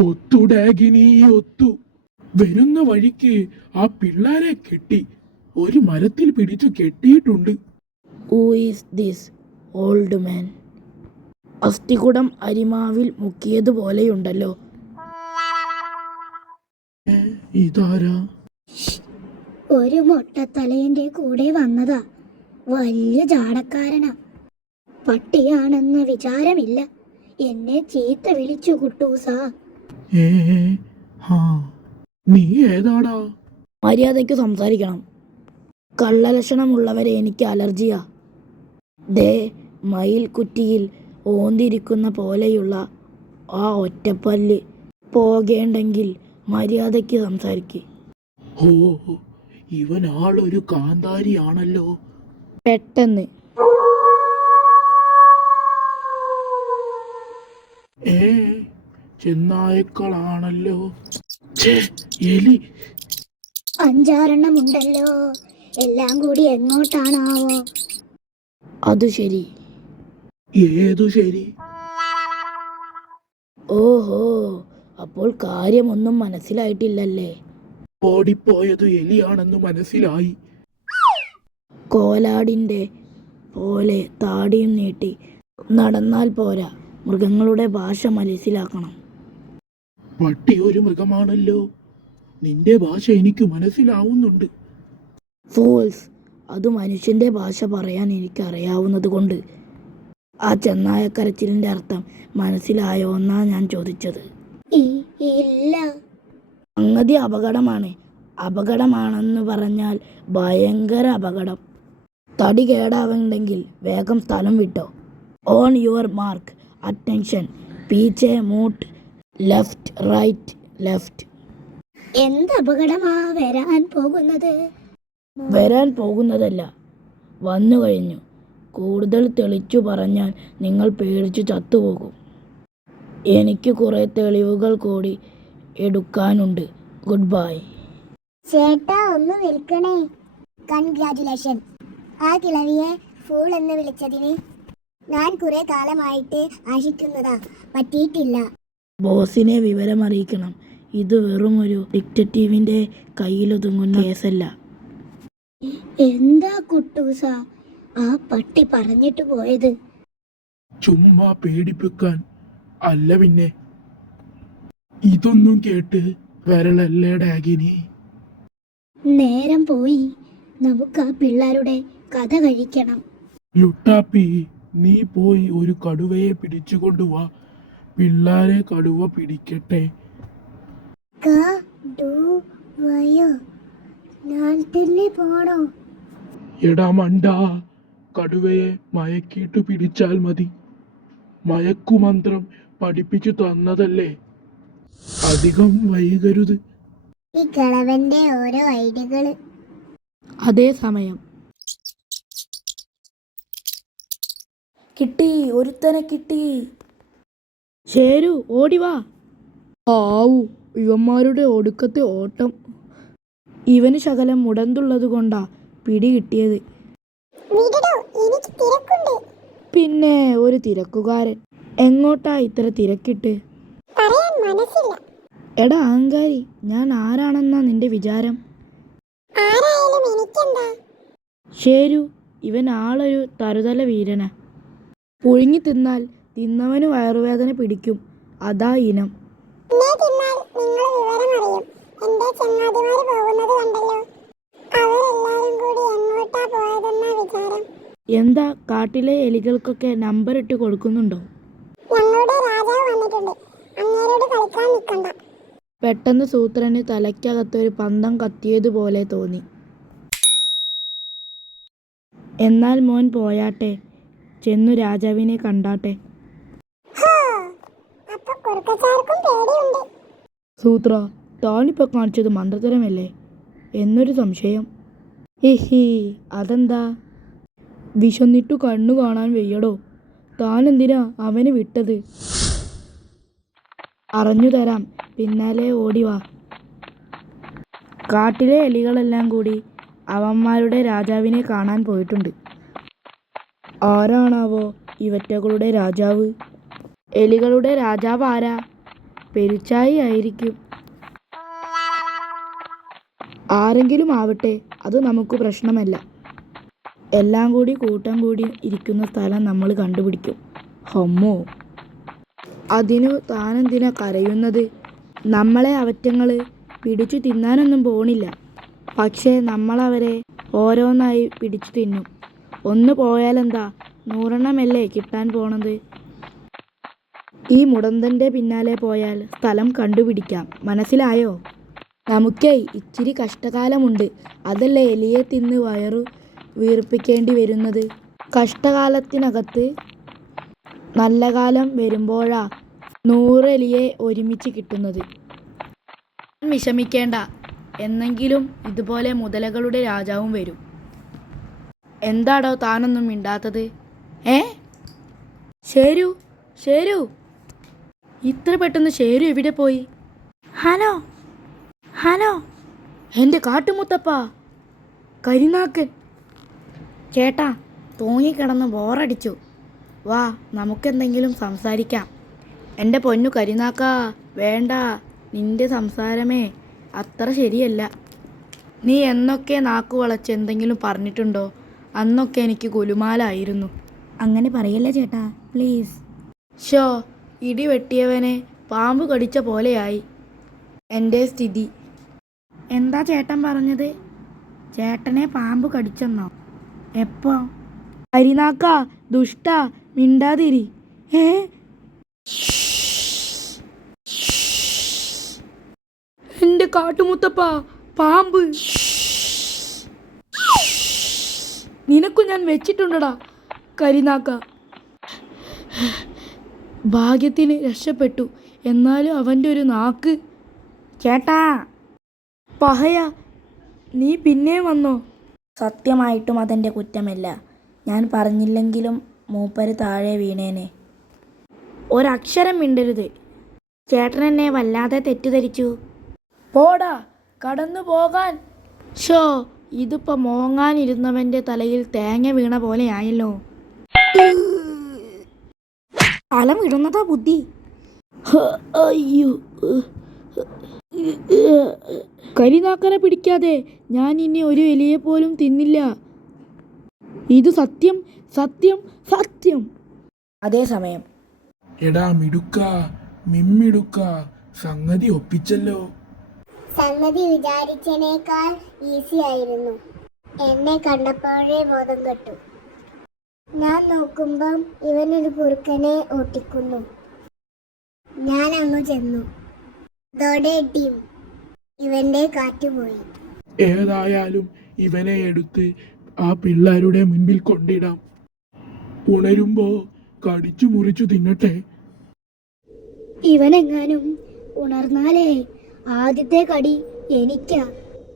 ഒത്തു ഡാഗിനി ഒത്തു. വരുന്ന വഴിക്ക് ആ പിള്ളാരെ കെട്ടി ഒരു മരത്തിൽ പിടിച്ചു കെട്ടിയിട്ടുണ്ട്. Who is this old man അസ്ഥികുടം അരിമാവിൽ മുക്കിയതുപോലെയുണ്ടല്ലോ ഇതാരാ? ഒരു മൊട്ടത്തലയന്റെ കൂടെ വന്നതാ. വലിയ ജാടക്കാരനാ. പട്ടിയാണെന്ന വിചാരമില്ല. എന്നെ ചീത്ത വിളിച്ചു കുട്ടൂസാ. ഏ ഹാ. നീ ഏതാടാ? മര്യാദയ്ക്ക് സംസാരിക്കണം. കള്ളലക്ഷണമുള്ളവരെ എനിക്ക് അലർജിയാ. ദേ മയിൽ കുറ്റിയിൽ ഓന്തിരിക്കുന്ന പോലെയുള്ള ആ ഒറ്റപ്പല്ല് പോകേണ്ടെങ്കിൽ മര്യാദയ്ക്ക് സംസാരിക്ക്. ഓ ഇവൻ ആളൊരു കാന്താരിയാണല്ലോ. പെട്ടെന്ന്. ഏ ചെന്നായക്കളാണല്ലോ. എലി. അഞ്ചാറെണ്ണം ഉണ്ടല്ലോ എല്ലാം കൂടി എങ്ങോട്ടാണാവോ? അത് ശരി. ഏതു ശരി? ഓഹോ അപ്പോൾ കാര്യമൊന്നും മനസ്സിലായിട്ടില്ലല്ലേ? ഓടിപ്പോയത് എലിയാണെന്ന് മനസ്സിലായി. കോലാടിന്റെ പോലെ താടിയും നീട്ടി നടന്നാൽ പോരാ. മൃഗങ്ങളുടെ ഭാഷ മനസ്സിലാക്കണം. പട്ടി ഒരു മൃഗമാണല്ലോ. നിന്റെ ഭാഷ എനിക്ക് മനസ്സിലാവുന്നുണ്ട്. ഫോൾസ് അത് മനുഷ്യന്റെ ഭാഷ പറയാൻ എനിക്കറിയാവുന്നത് കൊണ്ട്. ആ ചെന്നായക്കരച്ചിലിന്റെ അർത്ഥം മനസ്സിലായോ എന്നാ ഞാൻ ചോദിച്ചത്. ഇല്ല. സംഗതി അപകടമാണ്. അപകടമാണെന്ന് പറഞ്ഞാൽ ഭയങ്കര അപകടം. തടി കേടാവുണ്ടെങ്കിൽ വേഗം സ്ഥലം വിട്ടോ. ഓൺ യുവർ മാർക്ക് അറ്റൻഷൻ പീച്ചെ മൂട്ട് ലെഫ്റ്റ് റൈറ്റ് ലെഫ്റ്റ്. എന്ത് അപകടമാ വരാൻ പോകുന്നത്? വരാൻ പോകുന്നതല്ല വന്നു കഴിഞ്ഞു. കൂടുതൽ തെളിച്ചു പറഞ്ഞാൽ നിങ്ങൾ പേടിച്ചു ചത്തുപോകും. എനിക്ക് കുറേ തെളിവുകൾ കൂടി എടുക്കാനുണ്ട്. Goodbye. ചേട്ടാ ഒന്ന് വിൽക്കണേ കൺഗ്രാറ്റുലേഷൻ ആ കിളവിയെ ഫൂൾ എന്ന് വിളിച്ചതിന് ഞാൻ കുറെ കാലമായിട്ട് ആശിക്കുന്നതാ പറ്റിയിട്ടില്ല. ബോസിനെ വിവരമറിയിക്കണം. ഇത് വെറും ഒരു ഡിക്റ്ററ്റീവിന്റെ കയ്യിലൊതുങ്ങുന്ന കേസല്ല. എന്താ കുട്ടൂസ? ആ പട്ടി പറഞ്ഞിട്ട് പോയത്. ചുമ്മാ പേടിപ്പിക്കാൻ അല്ല പിന്നെ. ഇതൊന്നും കേട്ട് വരളല്ലേ ഡാഗിനി? നേരം പോയി. നമുക്ക് ആ പിള്ളേരുടെ കഥ കഴിക്കണം. ലുട്ടാപ്പി നീ പോയി ഒരു കടുവയെ പിടിച്ചുകൊണ്ടുവാ പിള്ളാരെ കടുവ പിടിക്കട്ടെ. വയോ. ഞാൻ തന്നെ പോണോ? എടാ മണ്ട കടുവയെ മയക്കിയിട്ട് പിടിച്ചാൽ മതി. മയക്കുമന്ത്രം പഠിപ്പിച്ചു തന്നതല്ലേ? അധികം വൈകരുത്. ഈ കിളവന്റെ ഓരോ ഐഡിയകൾ അതേസമയം കിട്ടി ഒരുത്തനെ കിട്ടി. ശരു ഓടിവാ ആവു ഇവന്മാരുടെ ഒടുക്കത്തെ ഓട്ടം. ഇവന് ശകലം മുടന്തുള്ളത് കൊണ്ടാ പിടി കിട്ടിയത്. എനിക്ക് തിരക്കുണ്ട്. പിന്നെ ഒരു തിരക്കുകാരൻ. എങ്ങോട്ടാ ഇത്ര തിരക്കിട്ട്? പറയാൻ മനസ്സില്ല. എടാ അഹങ്കാരി ഞാൻ ആരാണെന്നാ നിന്റെ വിചാരം? ആരായാലും എനിക്കെന്താ? ശരു ഇവൻ ആളൊരു തരുതല വീരനാ. പുഴുങ്ങി തിന്നാൽ തിന്നവന് വയറുവേദന പിടിക്കും. അതാ ഇനം. എന്നെ തിന്നാൽ നിങ്ങൾ വിവരം അറിയും. എന്റെ ചങ്ങാതിമാര് പോകുന്നത് കണ്ടല്ലോ. അവരെല്ലാരും കൂടി എങ്ങോട്ടാ പോയതെന്നാ വിചാരം. എന്താ കാട്ടിലെ എലികൾക്കൊക്കെ നമ്പർ ഇട്ട് കൊടുക്കുന്നുണ്ടോ? ഞങ്ങളുടെ രാജാവ് വന്നിട്ടുണ്ട്. അങ്ങേരോട് കളിക്കാൻ നിൽക്കണ്ട. പെട്ടെന്ന് സൂത്രന് തലയ്ക്കകത്ത് ഒരു പന്തം കത്തിയതുപോലെ തോന്നി. എന്നാൽ മോൻ പോയാട്ടെ. ചെന്നു രാജാവിനെ കണ്ടാട്ടെ. പേടിയുണ്ട്. സൂത്ര താനിപ്പോൾ കാണിച്ചത് മന്ത്രതരമല്ലേ എന്നൊരു സംശയം. ഏഹി അതെന്താ? വിശന്നിട്ടു കണ്ണു കാണാൻ വയ്യടോ. താനെന്തിനാ അവന് വിട്ടത്? അറിഞ്ഞു തരാം. പിന്നാലെ ഓടിവാ കാട്ടിലെ എലികളെല്ലാം കൂടി അവന്മാരുടെ രാജാവിനെ കാണാൻ പോയിട്ടുണ്ട്. ആരാണാവോ ഇവറ്റകളുടെ രാജാവ്? എലികളുടെ രാജാവ് ആരാ? പെരുച്ചായി ആയിരിക്കും. ആരെങ്കിലും ആവട്ടെ അത് നമുക്ക് പ്രശ്നമല്ല. എല്ലാം കൂടി കൂട്ടം കൂടി ഇരിക്കുന്ന സ്ഥലം നമ്മൾ കണ്ടുപിടിക്കും. ഹൊമ്മോ. അതിനു താനെന്തിനാ കരയുന്നത്? നമ്മളെ അവറ്റങ്ങൾ പിടിച്ചു തിന്നാനൊന്നും പോണില്ല. പക്ഷേ നമ്മളവരെ ഓരോന്നായി പിടിച്ചു തിന്നും. ഒന്ന് പോയാലെന്താ? നൂറെണ്ണമല്ലേ കിട്ടാൻ പോണത്? ഈ മുടന്തന്റെ പിന്നാലെ പോയാൽ സ്ഥലം കണ്ടുപിടിക്കാം. മനസ്സിലായോ? നമുക്കേ ഇച്ചിരി കഷ്ടകാലമുണ്ട്. അതല്ലേ എലിയെ തിന്ന് വയറു വീർപ്പിക്കേണ്ടി വരുന്നത്? കഷ്ടകാലത്തിനകത്ത് നല്ല കാലം വരുമ്പോഴാ നൂറെലിയെ ഒരുമിച്ച് കിട്ടുന്നത്. വിഷമിക്കേണ്ട. എന്നെങ്കിലും ഇതുപോലെ മുതലകളുടെ രാജാവും വരും. എന്താടോ താനൊന്നും മിണ്ടാത്തത്? ഏ? ശരു ശരു. ഇത്ര പെട്ടെന്ന് ഷേരു എവിടെ പോയി? ഹലോ? ഹലോ? എന്റെ കാട്ടുമുത്തപ്പ. കരിനാക്കൻ. ചേട്ടാ തൂങ്ങിക്കിടന്ന് ബോറടിച്ചു. വാ നമുക്കെന്തെങ്കിലും സംസാരിക്കാം. എന്റെ പൊന്നു കരിനാക്ക വേണ്ട നിന്റെ സംസാരമേ അത്ര ശരിയല്ല. നീ എന്നൊക്കെ നാക്കു വളച്ച് എന്തെങ്കിലും പറഞ്ഞിട്ടുണ്ടോ? അന്നൊക്കെ എനിക്ക് കുലുമാലായിരുന്നു അങ്ങനെ പറയല്ലേ ചേട്ടാ പ്ലീസ്. ഷോ ഇടി വെട്ടിയവനെ പാമ്പ് കടിച്ച പോലെയായി. എന്റെ സ്ഥിതി. എന്താ ചേട്ടൻ പറഞ്ഞത്? ചേട്ടനെ പാമ്പ് കടിച്ചെന്നോ? എപ്പോ? അരിനാക്ക ദുഷ്ട മിണ്ടാതിരി. ഏ? എന്റെ കാട്ടുമുത്തപ്പ പാമ്പ്. നിനക്കു ഞാൻ വെച്ചിട്ടുണ്ടടാ കരിനാക്ക. ഭാഗ്യത്തിന് രക്ഷപ്പെട്ടു. എന്നാലും അവന്റെ ഒരു നാക്ക്. ചേട്ടാ. പഹയ നീ പിന്നെ വന്നോ? സത്യമായിട്ടും അതെന്റെ കുറ്റമല്ല. ഞാൻ പറഞ്ഞില്ലെങ്കിലും മൂപ്പര് താഴെ വീണേനെ. ഒരക്ഷരം മിണ്ടരുത്. ചേട്ടൻ എന്നെ വല്ലാതെ തെറ്റിദ്ധരിച്ചു. പോടാ കടന്നു പോകാൻ. ഷോ ഇതിപ്പോ മോങ്ങാനിരുന്നവന്റെ തലയിൽ തേങ്ങ വീണ പോലെയായല്ലോ. തലം ഇടുന്നതാ ബുദ്ധി അയ്യോ. കരിനാക്കനെ പിടിക്കാതെ ഞാൻ ഇനി ഒരു എലിയെ പോലും തിന്നില്ല. ഇത് സത്യം സത്യം സത്യം. അതേസമയം എടാ മിടുക്ക മിമ്മിടുക്ക സംഗതി ഒപ്പിച്ചല്ലോ. സംഗതി വിചാരിച്ചതിനേക്കാൾ ഈസി ആയിരുന്നു. എന്നെ കണ്ടപ്പോഴേ ബോധം കെട്ടു. ഞാൻ നോക്കുമ്പം ഇവനൊരു കുറുക്കനെ ഓട്ടിക്കുന്നു. ഞാൻ അങ്ങ് ചെന്നു. അതോടെ ടീം ഇവന്റെ കാറ്റുപോയി. ഏതായാലും ഇവനെ എടുത്ത് ആ പിള്ളേരുടെ മുൻപിൽ കൊണ്ടിടാം. ഉണരുമ്പോ കടിച്ചു മുറിച്ചു തിന്നട്ടെ. ഇവനെങ്ങാനും ഉണർന്നാലേ ആദ്യത്തെ കടി എനിക്കാ.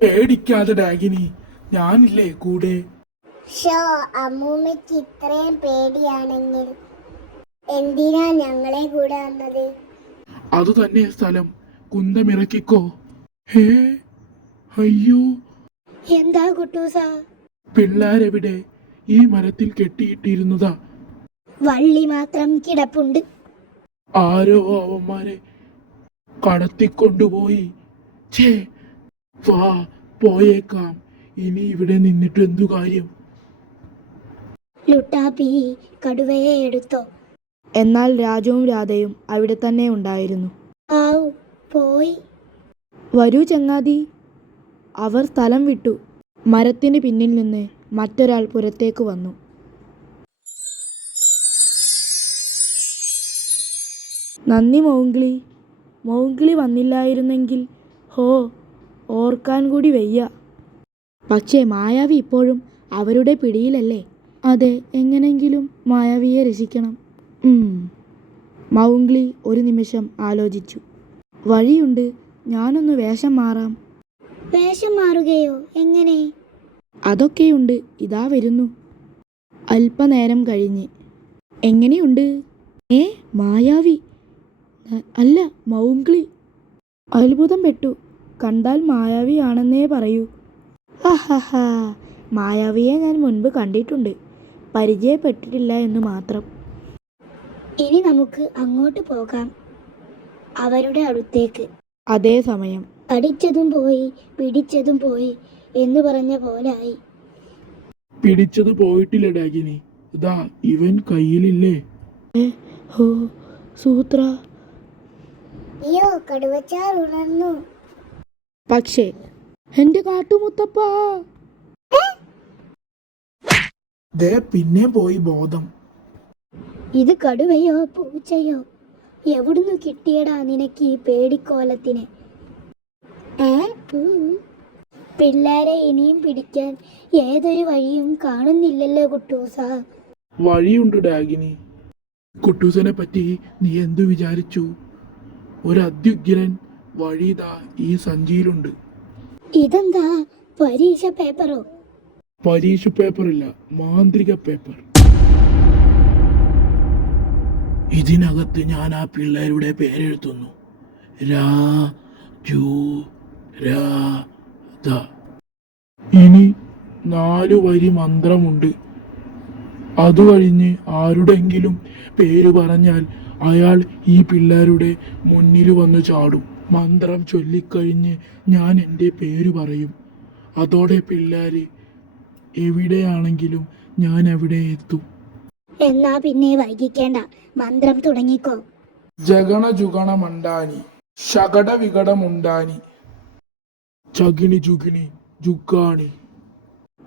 പേടിക്കാതെ ഡാഗിനി ഞാനില്ലേ കൂടെ? ഷോ അമ്മൂമ്മയ്ക്ക് ഇത്രയും പേടിയാണെങ്കിൽ എന്തിനാ ഞങ്ങളെ കൂടെ വന്നത്? അത് തന്നെ സ്ഥലം. കുന്തമിറക്കിക്കോ. ഹേ അയ്യോ. എന്താ കുട്ടൂസ? പിള്ളാരെവിടെ? ഈ മരത്തിൽ കെട്ടിയിട്ടിരുന്നതാ. വള്ളി മാത്രം കിടപ്പുണ്ട്. ആരോ അവന്മാരെ കടത്തിക്കൊണ്ടുപോയി. ഛേ വാ പോയേക്കാം. ഇനി ഇവിടെ നിന്നിട്ട് എന്തു കാര്യം? ലുട്ടാപ്പി കടുവയെ എടുത്തോ. എന്നാൽ രാജുവും രാധയും അവിടെ തന്നെ ഉണ്ടായിരുന്നു. ആവു പോയി. വരൂ ചങ്ങാതി. അവർ സ്ഥലം വിട്ടു. മരത്തിന് പിന്നിൽ നിന്ന് മറ്റൊരാൾ പുറത്തേക്ക് വന്നു. നന്ദി മൗങ്കിളി. മൗങ്കിളി വന്നില്ലായിരുന്നെങ്കിൽ ഹോ ഓർക്കാൻ കൂടി വയ്യ. പക്ഷേ മായാവി ഇപ്പോഴും അവരുടെ പിടിയിലല്ലേ? അതെ എങ്ങനെങ്കിലും മായാവിയെ രക്ഷിക്കണം. മൗംഗ്ലി ഒരു നിമിഷം ആലോചിച്ചു. വഴിയുണ്ട് ഞാനൊന്ന് വേഷം മാറാം. വേഷം മാറുകയോ? എങ്ങനെ? അതൊക്കെയുണ്ട് ഇതാ വരുന്നു. അല്പനേരം കഴിഞ്ഞ്. എങ്ങനെയുണ്ട്? ഏ മായാവി. അല്ല മൗംഗ്ലി. അത്ഭുതം പെട്ടു. കണ്ടാൽ മായാവി ആണെന്നേ പറയൂ. ഹഹഹാ മായാവിയെ ഞാൻ മുൻപ് കണ്ടിട്ടുണ്ട്. പരിചയപ്പെട്ടിട്ടില്ല എന്ന് മാത്രം. ഇനി നമുക്ക് അങ്ങോട്ട് പോകാം. അവരുടെ അടുത്തേക്ക്. അതേ സമയം. അടിച്ചതും പോയി പിടിച്ചതും പോയി എന്ന് പറഞ്ഞ പോലായി പിടിച്ചത് പോയിട്ടില്ല ഡാഗിനി. ഇതാ ഇവൻ കയ്യിലില്ലേ? ഹോ സൂത്ര. അയ്യോ കടുവച്ചാർ ഉണർന്നു. പക്ഷേ എന്റെ കാട്ടുമുത്തപ്പ ദേ പിന്നെ പോയി ബോധം. ഇത് കടുവയോ പൂച്ചയോ? എവിടുന്ന് കിട്ടിയടാ നിനക്ക് ഈ പേടിക്കോലത്തിന്? ഏ. പിള്ളേരെ ഇനിയും പിടിക്കാൻ ഏതൊരു വഴിയും കാണുന്നില്ലല്ലോ കുട്ടൂസ. വഴിയുണ്ട് ഡാഗിനി. കുട്ടൂസനെ പറ്റി നീ എന്തു വിചാരിച്ചു? ഒരു അത്യുഗ്രൻ വഴിതാ ഈ സഞ്ചിയിലുണ്ട്. ഇതെന്താ പരീക്ഷ പേപ്പറോ? പരീക്ഷ പേപ്പറില്ല മാന്ത്രിക പേപ്പർ ഇതിനകത്ത് ഞാൻ ആ പിള്ളേരുടെ പേരെഴുതുന്നു. രാ ജൂ ഇനി നാലു വരി മന്ത്രമുണ്ട്. അത് കഴിഞ്ഞ് ആരുടെങ്കിലും പേര് പറഞ്ഞാൽ അയാൾ ഈ പിള്ളേരുടെ മുന്നിൽ വന്ന് ചാടും. മന്ത്രം ചൊല്ലിക്കഴിഞ്ഞ് ഞാൻ എന്റെ പേര് പറയും. അതോടെ പിള്ളേര് എവിടെയാണെങ്കിലും ഞാൻ അവിടെ എത്തും. എന്നാ പിന്നെ വൈകിക്കേണ്ട. മന്ത്രം തുടങ്ങിക്കോ. ജഗണ ജുഗണ മണ്ടാനി ശകട വികടമുണ്ടാനി ചകിണി ജുഗിണി ജുഗാണി.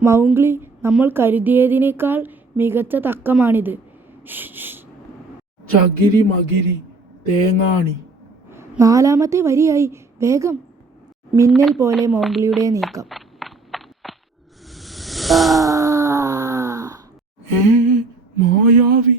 മൗംഗ്ലി നമ്മൾ കരുതിയതിനേക്കാൾ മികച്ച തക്കമാണിത്. ചകിരി മകിരി തേങ്ങാണി. നാലാമത്തെ വരിയായി വേഗം. മിന്നൽ പോലെ മോംഗ്ലിയുടെ നീക്കം. மாயாவி